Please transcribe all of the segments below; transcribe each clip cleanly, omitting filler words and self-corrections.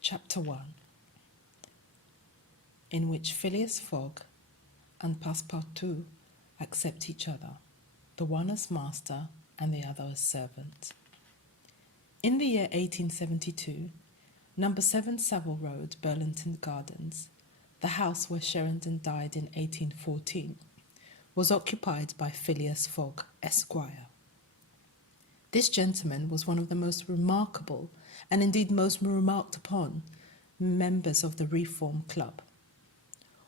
Chapter 1, in which Phileas Fogg and Passepartout accept each other, the one as master and the other as servant. In the year 1872, number 7 Savile Road, Burlington Gardens, the house where Sheridan died in 1814, was occupied by Phileas Fogg, Esquire. This gentleman was one of the most remarkable, and indeed most remarked upon, members of the Reform Club,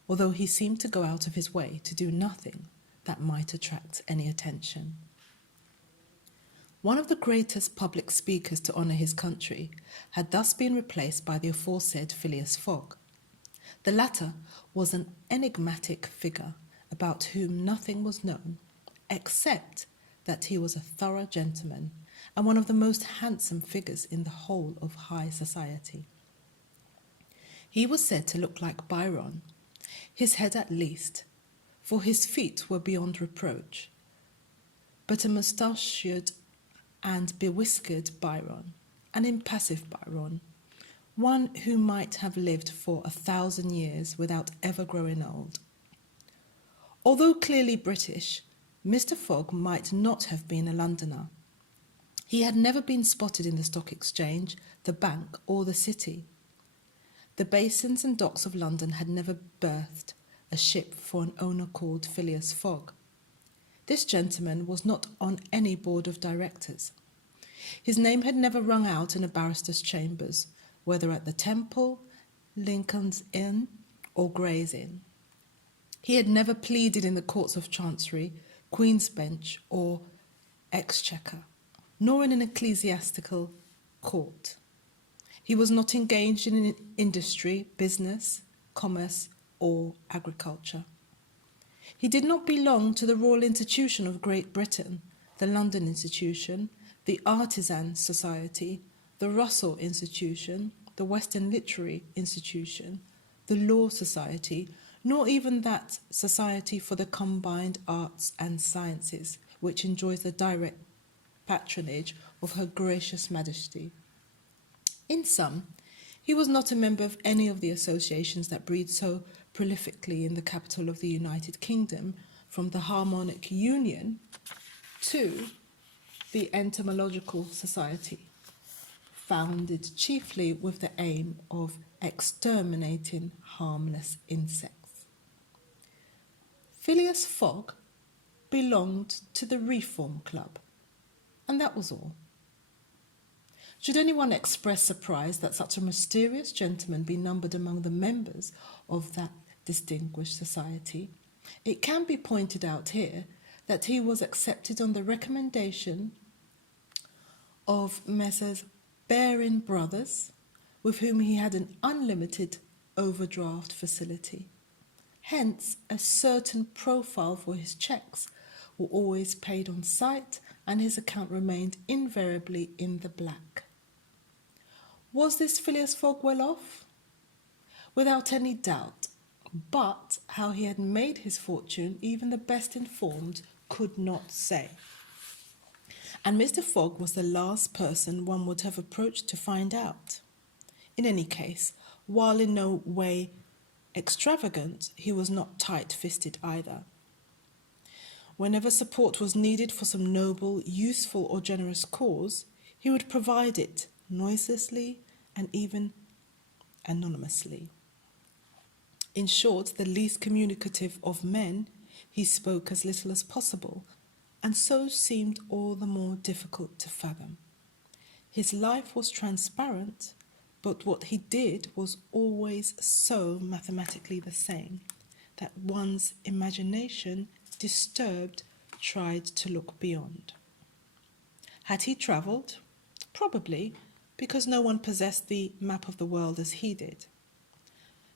although he seemed to go out of his way to do nothing that might attract any attention. One of the greatest public speakers to honour his country had thus been replaced by the aforesaid Phileas Fogg. The latter was an enigmatic figure about whom nothing was known, except that he was a thorough gentleman and one of the most handsome figures in the whole of high society. He was said to look like Byron, his head at least, for his feet were beyond reproach, but a mustachioed and bewhiskered Byron, an impassive Byron, one who might have lived for 1,000 years without ever growing old. Although clearly British, Mr. Fogg might not have been a Londoner. He had never been spotted in the Stock Exchange, the Bank, or the City. The basins and docks of London had never berthed a ship for an owner called Phileas Fogg. This gentleman was not on any board of directors. His name had never rung out in a barrister's chambers, whether at the Temple, Lincoln's Inn, or Gray's Inn. He had never pleaded in the courts of Chancery, Queen's Bench, or Exchequer, nor in an ecclesiastical court. He was not engaged in industry, business, commerce, or agriculture. He did not belong to the Royal Institution of Great Britain, the London Institution, the Artisan Society, the Russell Institution, the Western Literary Institution, the Law Society, nor even that Society for the Combined Arts and Sciences, which enjoys the direct patronage of Her Gracious Majesty. In sum, he was not a member of any of the associations that breed so prolifically in the capital of the United Kingdom, from the Harmonic Union to the Entomological Society, founded chiefly with the aim of exterminating harmless insects. Phileas Fogg belonged to the Reform Club, and that was all. Should anyone express surprise that such a mysterious gentleman be numbered among the members of that distinguished society, it can be pointed out here that he was accepted on the recommendation of Messrs. Baring Brothers, with whom he had an unlimited overdraft facility. Hence, a certain profile for his cheques were always paid on sight, and his account remained invariably in the black. Was this Phileas Fogg well off? Without any doubt, but how he had made his fortune, even the best informed could not say. And Mr. Fogg was the last person one would have approached to find out. In any case, while in no way extravagant, he was not tight-fisted either. Whenever support was needed for some noble, useful, or generous cause, he would provide it noiselessly and even anonymously. In short, the least communicative of men, he spoke as little as possible, and so seemed all the more difficult to fathom. His life was transparent, but what he did was always so mathematically the same that one's imagination, disturbed, tried to look beyond. Had he travelled? Probably, because no one possessed the map of the world as he did.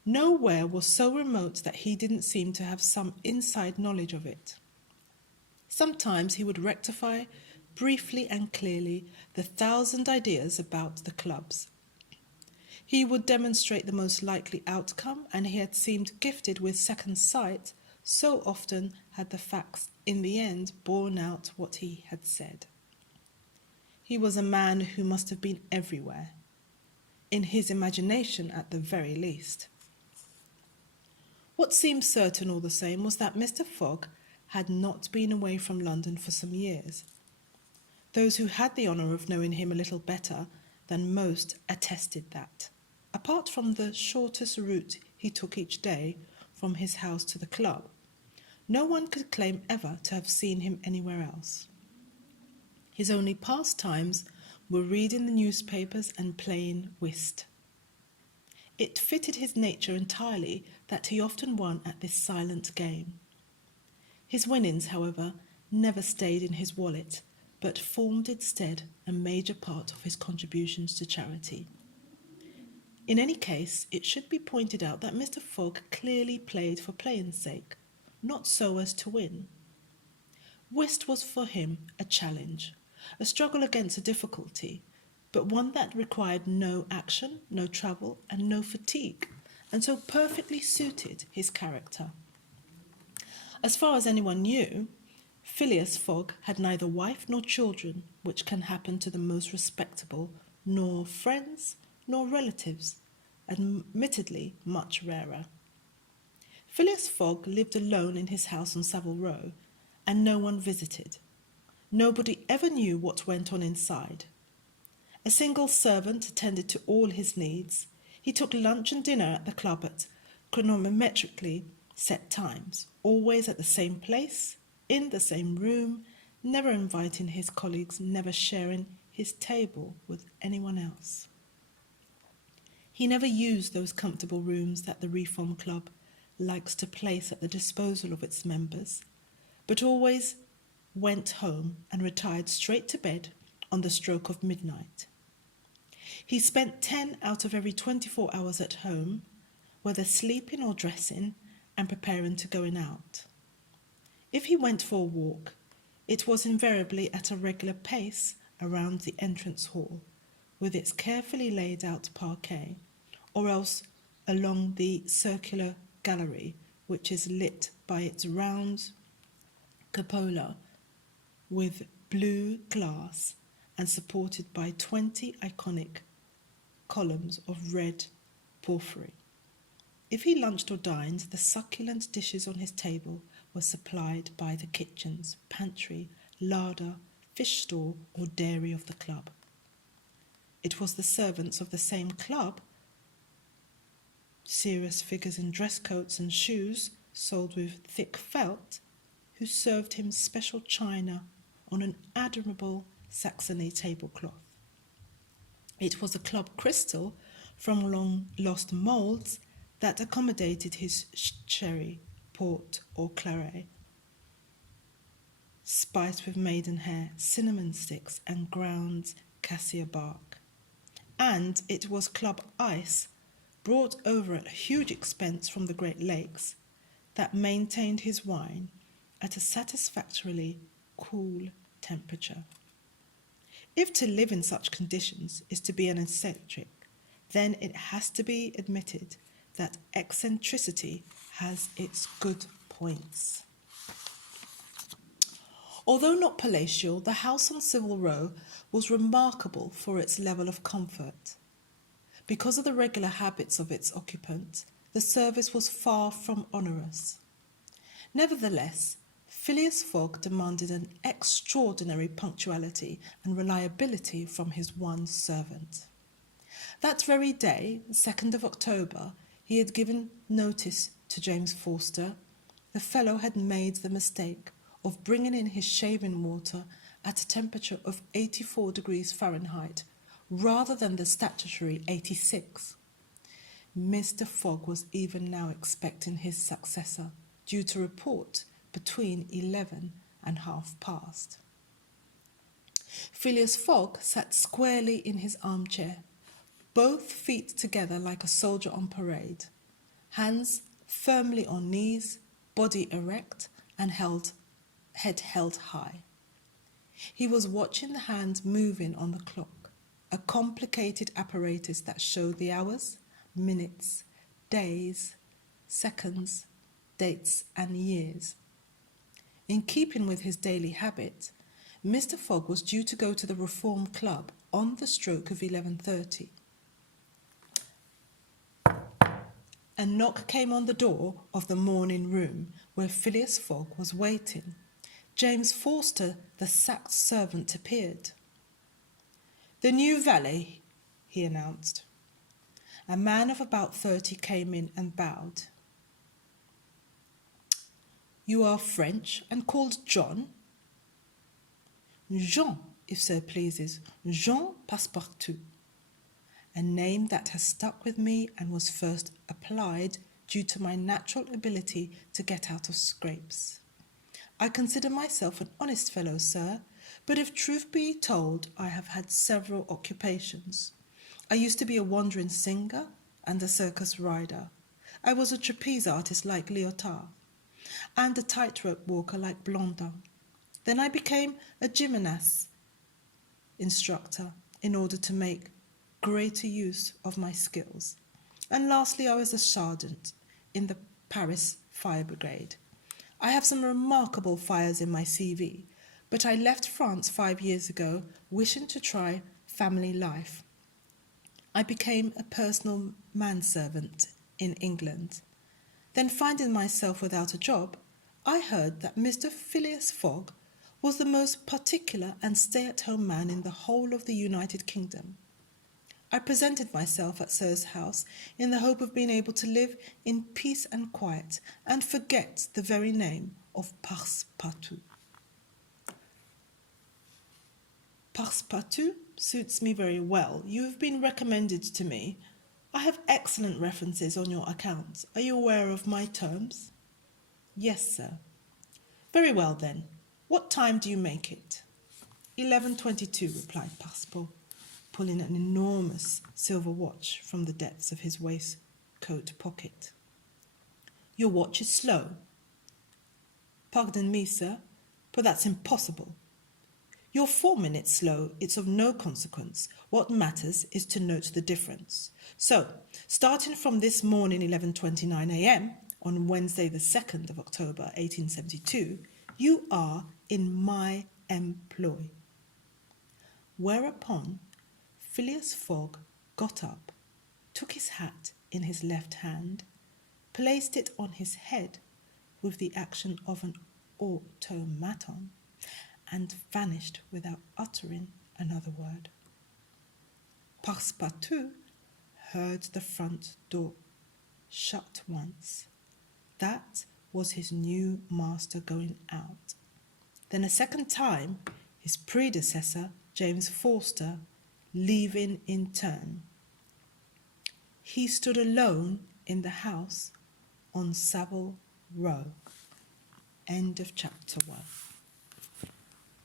Nowhere was so remote that he didn't seem to have some inside knowledge of it. Sometimes he would rectify, briefly and clearly, the 1,000 ideas about the clubs. He would demonstrate the most likely outcome, and he had seemed gifted with second sight, so often had the facts in the end borne out what he had said. He was a man who must have been everywhere. in his imagination at the very least. What seemed certain all the same was that Mr. Fogg had not been away from London for some years. Those who had the honour of knowing him a little better than most attested that, apart from the shortest route he took each day from his house to the club, no one could claim ever to have seen him anywhere else. His only pastimes were reading the newspapers and playing whist. It fitted his nature entirely that he often won at this silent game. His winnings, however, never stayed in his wallet, but formed instead a major part of his contributions to charity. In any case, it should be pointed out that Mr. Fogg clearly played for playing's sake, not so as to win. Whist was for him a challenge, a struggle against a difficulty, but one that required no action, no travel, and no fatigue, and so perfectly suited his character. As far as anyone knew, Phileas Fogg had neither wife nor children, which can happen to the most respectable, nor friends nor relatives, admittedly much rarer. Phileas Fogg lived alone in his house on Savile Row, and no one visited. Nobody ever knew what went on inside. A single servant attended to all his needs. He took lunch and dinner at the club at chronometrically set times, always at the same place, in the same room, never inviting his colleagues, never sharing his table with anyone else. He never used those comfortable rooms that the Reform Club likes to place at the disposal of its members, but always went home and retired straight to bed on the stroke of midnight. He spent 10 out of every 24 hours at home, whether sleeping or dressing and preparing to going out. If he went for a walk, it was invariably at a regular pace around the entrance hall, with its carefully laid out parquet, or else along the circular gallery, which is lit by its round cupola with blue glass and supported by 20 iconic columns of red porphyry. If he lunched or dined, the succulent dishes on his table were supplied by the kitchens, pantry, larder, fish stall, or dairy of the club. It was the servants of the same club, serious figures in dress coats and shoes sold with thick felt, who served him special china on an admirable Saxony tablecloth. It was a club crystal from long-lost moulds that accommodated his sherry, port, or claret, spiced with maidenhair, cinnamon sticks, and ground cassia bark. And it was club ice, brought over at huge expense from the Great Lakes, that maintained his wine at a satisfactorily cool temperature. If to live in such conditions is to be an eccentric, then it has to be admitted that eccentricity has its good points. Although not palatial, the house on Savile Row was remarkable for its level of comfort. Because of the regular habits of its occupant, the service was far from onerous. Nevertheless, Phileas Fogg demanded an extraordinary punctuality and reliability from his one servant. That very day, the 2nd of October, he had given notice to James Forster. The fellow had made the mistake of bringing in his shaving water at a temperature of 84 degrees Fahrenheit rather than the statutory 86. Mr. Fogg was even now expecting his successor, due to report between 11 and half past. Phileas Fogg sat squarely in his armchair, both feet together like a soldier on parade, hands firmly on knees, body erect, and head held high. He was watching the hands moving on the clock, a complicated apparatus that showed the hours, minutes, days, seconds, dates, and years. In keeping with his daily habit, Mr. Fogg was due to go to the Reform Club on the stroke of 11:30. A knock came on the door of the morning room where Phileas Fogg was waiting. James Forster, the sacked servant, appeared. "The new valet," he announced. A man of about 30 came in and bowed. "You are French and called John?" "Jean, if sir pleases. Jean Passepartout. A name that has stuck with me and was first applied due to my natural ability to get out of scrapes. I consider myself an honest fellow, sir, but if truth be told, I have had several occupations. I used to be a wandering singer and a circus rider. I was a trapeze artist like Lyotard, and a tightrope walker like Blondin. Then I became a gymnast instructor in order to make greater use of my skills. And lastly, I was a sergeant in the Paris Fire Brigade. I have some remarkable fires in my CV, but I left France 5 years ago wishing to try family life. I became a personal manservant in England. Then, finding myself without a job, I heard that Mr. Phileas Fogg was the most particular and stay-at-home man in the whole of the United Kingdom. I presented myself at Sir's house in the hope of being able to live in peace and quiet and forget the very name of Passepartout. Passepartout suits me very well. You have been recommended to me. I have excellent references on your accounts. Are you aware of my terms?" "Yes, sir." "Very well, then. What time do you make it?" 11:22, replied Passepartout, pulling an enormous silver watch from the depths of his waistcoat pocket. "Your watch is slow." "Pardon me, sir, but that's impossible." "You're 4 minutes slow. It's of no consequence. What matters is to note the difference. So, starting from this morning, 11:29 a.m., on Wednesday the 2nd of October, 1872, you are in my employ." Whereupon Phileas Fogg got up, took his hat in his left hand, placed it on his head with the action of an automaton, and vanished without uttering another word. Passepartout heard the front door shut once. That was his new master going out. Then a second time, his predecessor, James Forster, leaving in turn. He stood alone in the house on Savile Row. End of chapter 1.